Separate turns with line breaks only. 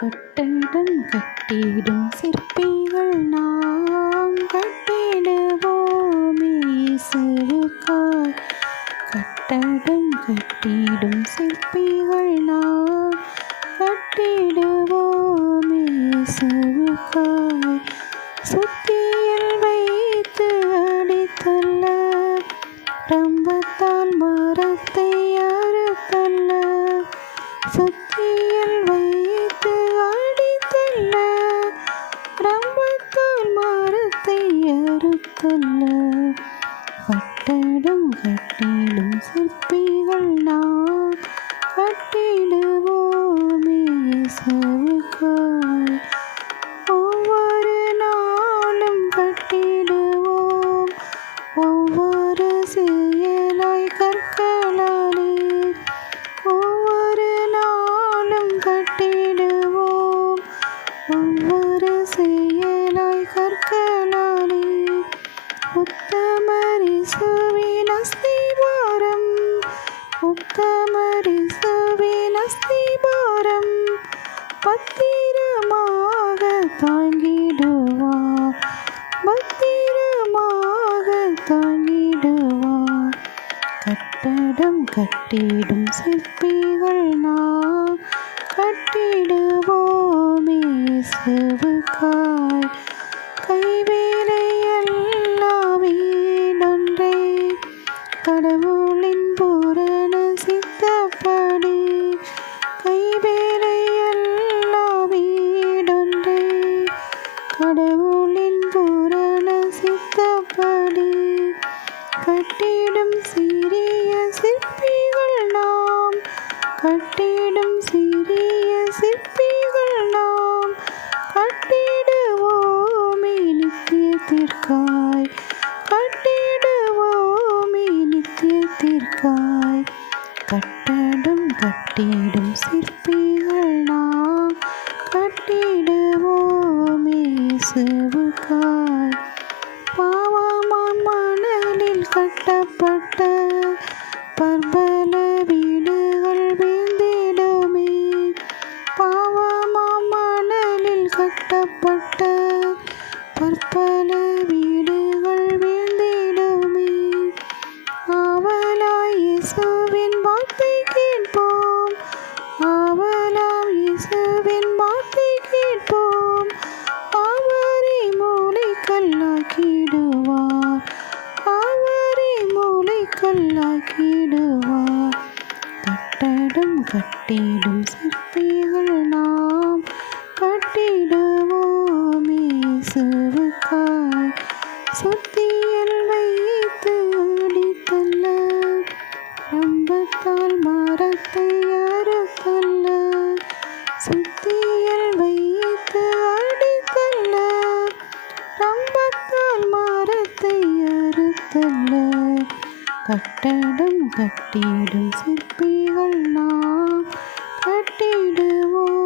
கட்டடம் கட்டிடும் சிற்பிகள் நாம். கட்டிடுவோமே இயேசுவுக்காய் கட்டடம் கட்டிடும் சிற்பிகள் நாம். கட்டிடுவோமே இயேசுவுக்காய் சுத்தியில் வைத்து அடித்தல்ல ரம்பத்தால் மரத்தை அறுத்தல்ல சுத்தி பத்திரமாக பத்திரமாக தாங்கிடுவார். கட்டடம் கட்டிடும் சிற்பிகள் நான் நூலின் பூரண சித்தப்படி கட்டிடும் சிறிய சிற்பிகள் நாம். கட்டிடும் சிறிய சிற்பிகள் நாம். கட்டிடுவோமே நித்தியத்திற்காய் கட்டிடுவோமே நித்தியத்திற்காய் கட்டடும் கட்டிடும் சிற்பிகள் நாம். கட்டிடும் கட்டப்பட்ட பற்பல வீடுகள் வீழ்ந்திடுமே பாவமாம் மணலில் கட்டப்பட்ட பற்பல வீடுகள் வீழ்ந்திடுமே ஆவலாய் இயேசுவின் வார்த்தை கேட்போம் ஆவலாய் இயேசுவின் வார்த்தை கேட்போம் அவரை மூளை கல்லாக்கிடும் கட்டடம் கட்டிடும் சிற்பிகள் நாம். கட்டிடுவோமே சிவுக்காய் சுத்தியல் வைத்து அடித்தல்ல ரம்பத்தால் மரத்தை அறுத்தல்ல கட்டடம் கட்டிடும் சிற்பிகள் நாம் கட்டிடுவோம்.